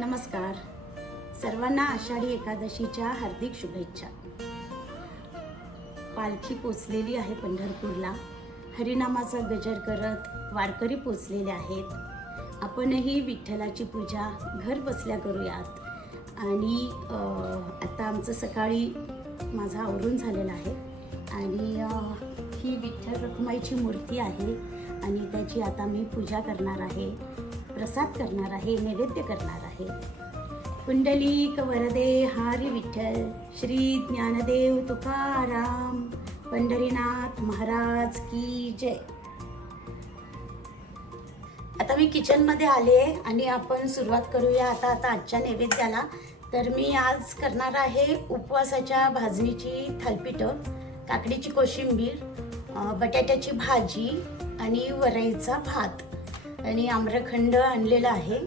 नमस्कार. सर्वांना आषाढी एकादशीच्या हार्दिक शुभेच्छा. पालखी पोचलेली आहे पंढरपूरला. हरिनामाचा गजर करत वारकरी पोचलेले आहेत. आपणही विठ्ठलाची पूजा घर बसल्या करूयात. आणि आता आमचं सकाळी माझं आवरून झालेलं आहे आणि ही विठ्ठल रखुमाईची मूर्ती आहे आणि त्याची आता मी पूजा करणार आहे, प्रसाद करणार आहे, नैवेद्य करणार आहे. पुंडलिक वरदे हरी विठ्ठल, श्री ज्ञानदेव तुकाराम, पंढरीनाथ महाराज की जय. आता मी किचनमध्ये आले आणि आपण सुरुवात करूया आता आजच्या नैवेद्याला. तर मी आज करणार आहे उपवासाच्या भाजणीची थालीपीठं, काकडीची कोशिंबीर, बटाट्याची भाजी आणि वरईचा भात आणि आम्रखंड आणलेला आहे.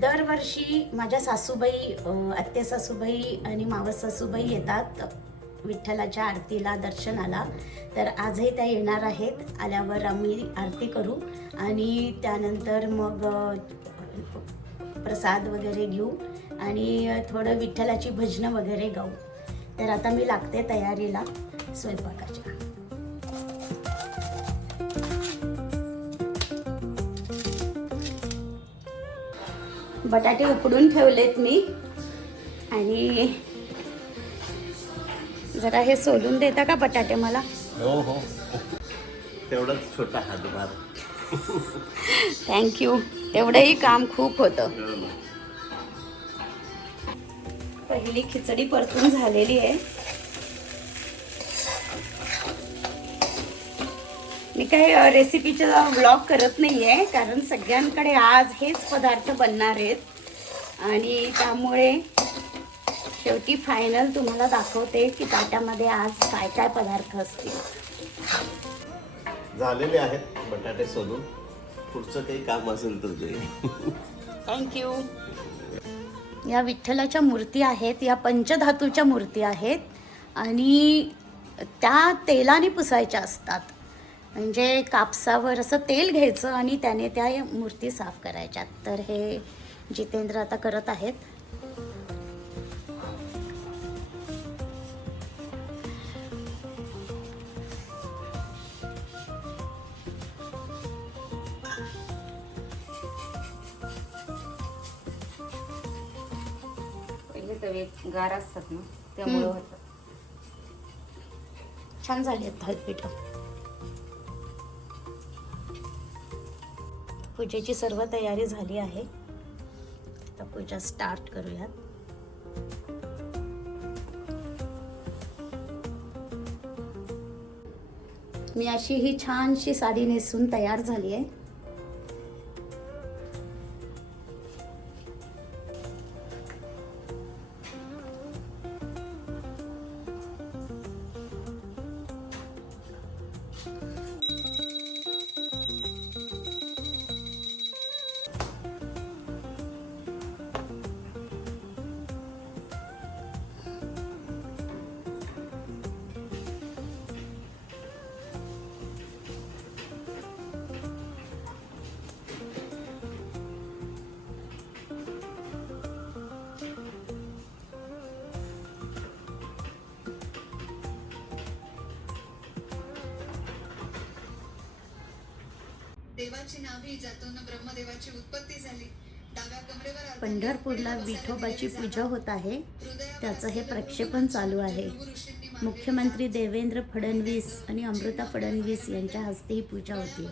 दरवर्षी माझ्या सासूबाई, आत्या सासूबाई आणि मावस सासूबाई येतात विठ्ठलाच्या आरतीला, दर्शनाला. तर आजही त्या येणार आहेत. आल्यावर आम्ही आरती करू आणि त्यानंतर मग प्रसाद वगैरे घेऊ आणि थोडं विठ्ठलाची भजनं वगैरे गाऊ. तर आता मी लागते तयारीला स्वयंपाकाच्या. बटाटे उकडून ठेवलेत मी आणि जरा हे सोलून देता का बटाटे मला? हो हो, तेवढाच छोटा हातभार. थँक्यू. तेवढंही काम खूप होतं. पहिली खिचडी परतून झालेली आहे. मी काही रेसिपीचा व्लॉग करत नाही आहे कारण सगळ्यांकडे आज हेच पदार्थ बनणार आहेत आणि त्यामुळे शेवटी फायनल तुम्हाला दाखवते की ताटामध्ये आज काय काय पदार्थ असतील. झालेले आहेत बटाटे सोलून. पुढचं काही काम असेल तर ते. थँक्यू. या विठ्ठलाच्या मूर्ती आहेत, या पंचधातूच्या मूर्ती आहेत आणि त्या तेलाने पुसायच्या असतात. म्हणजे कापसावर असं तेल घ्यायचं आणि त्याने त्या मूर्ती साफ करायच्या. तर हे जितेंद्र आता करत आहेत. गार असतात ना त्यामुळे होतं. छान झाली थालीपीठ. पूजेची सर्व तयारी झाली आहे. आता पूजा स्टार्ट करूयात. मी अशी ही छानशी साडी नेसून तयार झाली आहे. देवाची नाभी ज्यातून ब्रह्मदेवाची उत्पत्ती झाली. डाव्या कमरेवर पंढरपूरला विठोबाची पूजा होत आहे. त्याचं हे प्रक्षेपण चालू आहे. मुख्यमंत्री देवेंद्र फडणवीस आणि अमृता फडणवीस यांच्या हस्ते ही पूजा होती.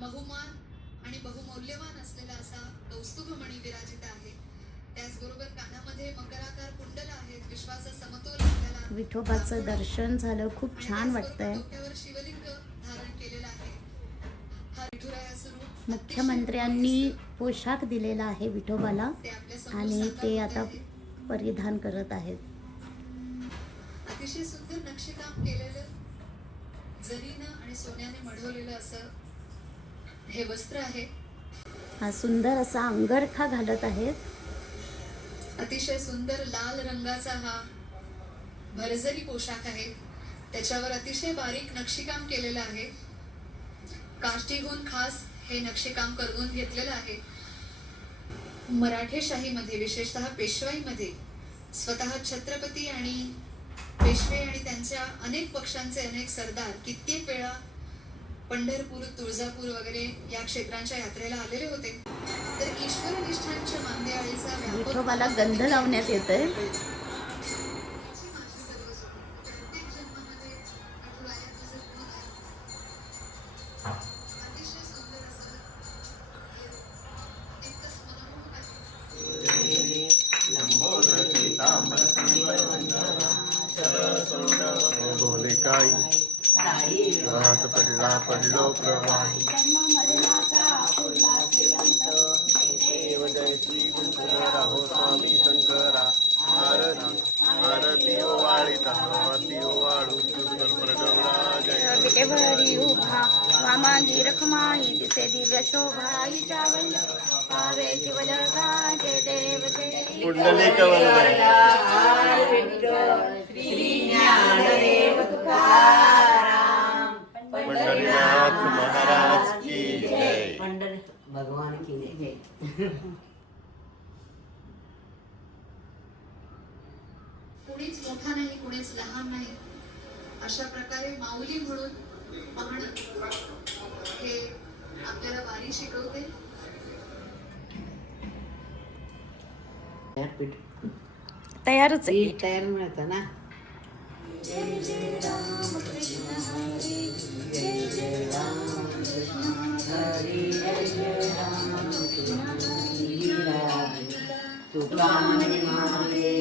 बहुमान आणि बहुमौल्यवान असलेला असा कौस्तुभमणी विराजित आहे. त्याचबरोबर कानामध्ये मकराकार कुंडल आहेत. विश्वाचा समतोल आपल्याला विठोबाचं दर्शन झालं. खूप छान वाटतंय. डोक्यावर शिवलिंग धारण केलेला आहे. हा विठुरायाचं मुख्यमंत्र्यांनी पोशाख दिलेला आहे विठोबाला आणि ते आता परिधान करत आहेत. अतिशय सुंदर नक्षीकाम केलेलं, जरीनं आणि सोन्याने मढवलेलं असं हे वस्त्र आहे. हा सुंदर असा अंगरखा घालत आहेत. अतिशय सुंदर लाल रंगाचा हा भरजरी पोशाख आहे. त्याच्यावर अतिशय बारीक नक्षीकाम केलेलं आहे. काष्टीहून खास हे नक्षीकाम करवून घेतलेलं आहे. मराठेशाहीमध्ये विशेषतः पेशवाईमध्ये स्वतः छत्रपती आणि पेशवे आणि त्यांच्या अनेक पक्षांचे अनेक सरदार कित्येक वेळा पंढरपूर, तुळजापूर वगैरे या क्षेत्रांच्या यात्रेला आलेले होते. तर ईश्वरनिष्ठांच्या मांदियाळीचा व्यापक विठोबाला गंध लावण्यात येतोय. प्रत्येक जन्मामध्ये आठवड्यात तुझं गुण आहे. अतिशय सुंदर असं तितकंच मनमोहक आहे. पडलो प्रवाही स्वामी शंकरा आरती ओवाळीत आरती ओवाळू प्रगवडा जय विटेभरी उभा वामांगी रखमाई दिसे दिव्य शोभा हिच्या वल्ल पावे जीवलगा जय देव जय पुंडलिक पंढरीनाथ महाराज की जय. भगवान की जय. कुणीच मोठा नाही, कुणीच लहान नाही, अशा प्रकारे माऊली म्हणून पाहणं हे आपल्याला वारी शिकवते. तयारच आहे. पीठ तयार मिळतं ना. तुका म्हणे मागे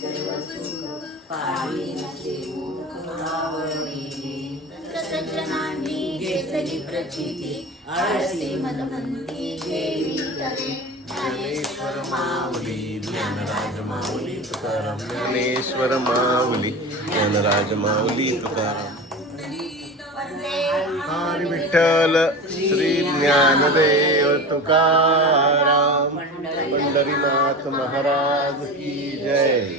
सर्व सुख पाणी नसे मुखावरी सज्जनांनी घेतली प्रचिती आळसी मदमंती घेवी करे ज्ञानेश्वर माऊली ज्ञानराज माऊली तुकाराम ज्ञानेश्वर माऊली ज्ञानराज माऊली तुकाराम. हरी विठ्ठल श्री ज्ञानदेव तुकाराम पंढरीनाथ महाराज की जय.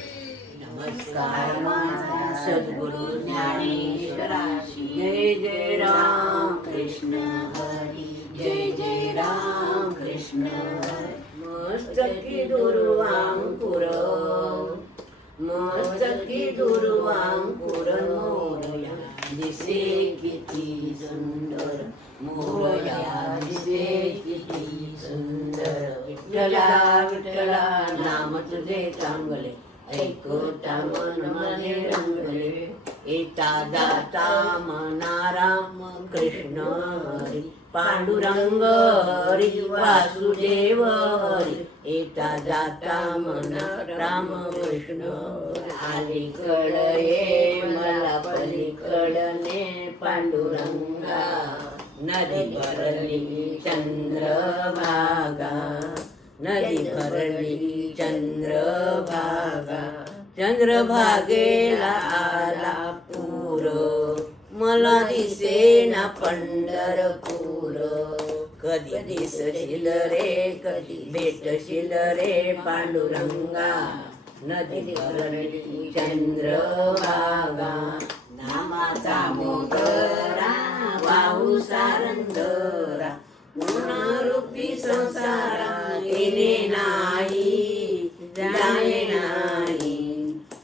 नमस्कार माझा सद्गुरु ज्ञानेश्वराशी. जय जय राम कृष्ण हरी जय जय राम कृष्ण हरी. मस्तकी दुर्वांकुर मस्तकी दुर्वांकुर मोरया दिसे किती सुंदर मोरया दिसे किती सुंदर. विठ्ठला विठ्ठला नाम तुझे चांगले ऐकता मन मध्ये रंगले. येता जाता मना राम कृष्ण हरी पांडुरंग हरी वासुदेव हरी. येता जाता मना राम कृष्ण अलीकड ये मला पलीकडने पांडुरंगा. नदी भरली चंद्रभागा नदी भरली चंद्रभागा. चंद्रभागेला आला पूर मला दिसेना पंढरपूर. कधी दिसशील रे कधी भेटशील रे पांडुरंगा. नदी भरली चंद्रभागा नामाचा मोगरा वाहू सारंगरा. गुणरूपी संसारा येणे नाही जाणे नाही.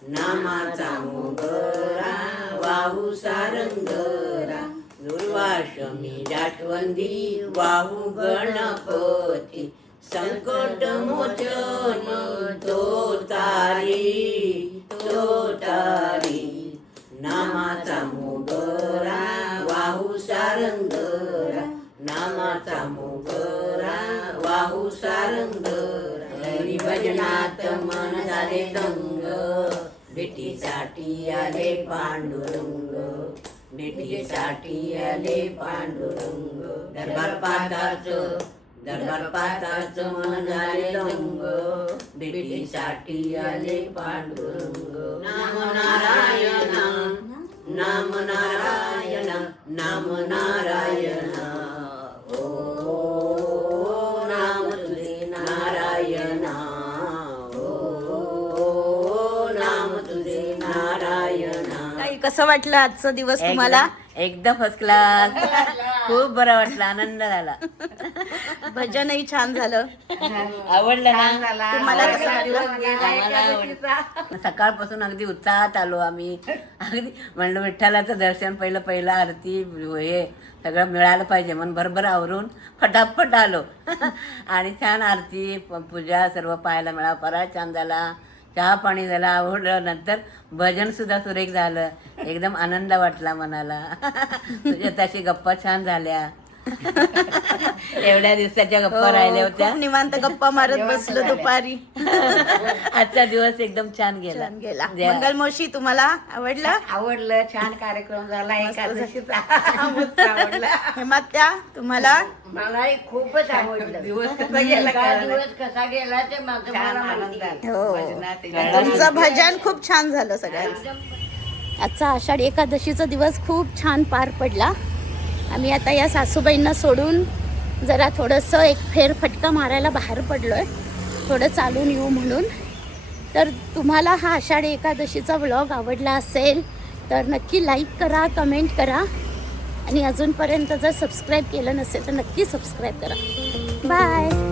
नामाचा मोगरा वाहू सारंगरा. दुर्वाशमी जाटवंदी वाहू गणपती. संकट मोचन तो तारी नामाचा मोगरा वाहू सारंगरा. नामाचा मोगरा वाहू सारंगरा. हरी भजनात मन झाले दंग भेटीसाठी आले पांडुरंग. भेटीसाठी आले पांडुरंग. दरबार पाताच मन झाले दंग भेटीसाठी आले पांडुरंग. नाम नारायण नाम नारायण नाम नारायण. ओ नाम तुझे नारायण. ओ नाम तुझे नारायण. काही कसं वाटलं आजचा दिवस तुम्हाला? एकदम फर्स्ट क्लास. खूप बरं वाटलं, आनंद झाला. भजनही छान झालं. आवडलं ना तुम्हाला कसं वाटलं? आम्हाला आवडलं. सकाळपासून अगदी उत्साहात आलो आम्ही. अगदी म्हणलं विठ्ठलाचं दर्शन पहिलं आरती हे सगळं मिळालं पाहिजे म्हणून भरभर आवरून फटाफट आलो. आणि छान आरती पूजा सर्व पाहायला मिळालं. फराळ छान झाला, चहा पाणी झालं, आवडलं. नंतर भजन सुद्धा सुरेख झालं. एकदम आनंद वाटला मनाला. तुझ्या तशी गप्पा छान झाल्या. एवढ्या दिवसाच्या गप्पा राहिल्या होत्या. खूप निवांत गप्पा मारत बसलो दुपारी. आजचा दिवस एकदम छान गेला. छान गेला. मंगल मावशी, तुम्हाला आवडलं? आवडलं, छान कार्यक्रम झाला एकादशीचा. मस्त आवडला. हेमात्या, तुम्हाला? मलाही खूपच आवडलं. दिवस कसा गेला कळलं. दिवस कसा गेला ते माझं छान मला आनंद माहिती. आहे. हो. भजनात तुमचं भजन खूप छान झालं सगळ्यांचं. आजचा आषाढी एकादशीचा दिवस खूप छान पार पडला. आम्ही आता या सासूबाईंना सोडून जरा थोडंसं एक फेरफटका मारायला बाहेर पडलो आहे, थोडं चालून येऊ म्हणून. तर तुम्हाला हा आषाढी एकादशीचा व्लॉग आवडला असेल तर नक्की लाईक करा, कमेंट करा आणि अजूनपर्यंत जर सबस्क्राईब केलं नसेल तर नक्की सबस्क्राईब करा. बाय.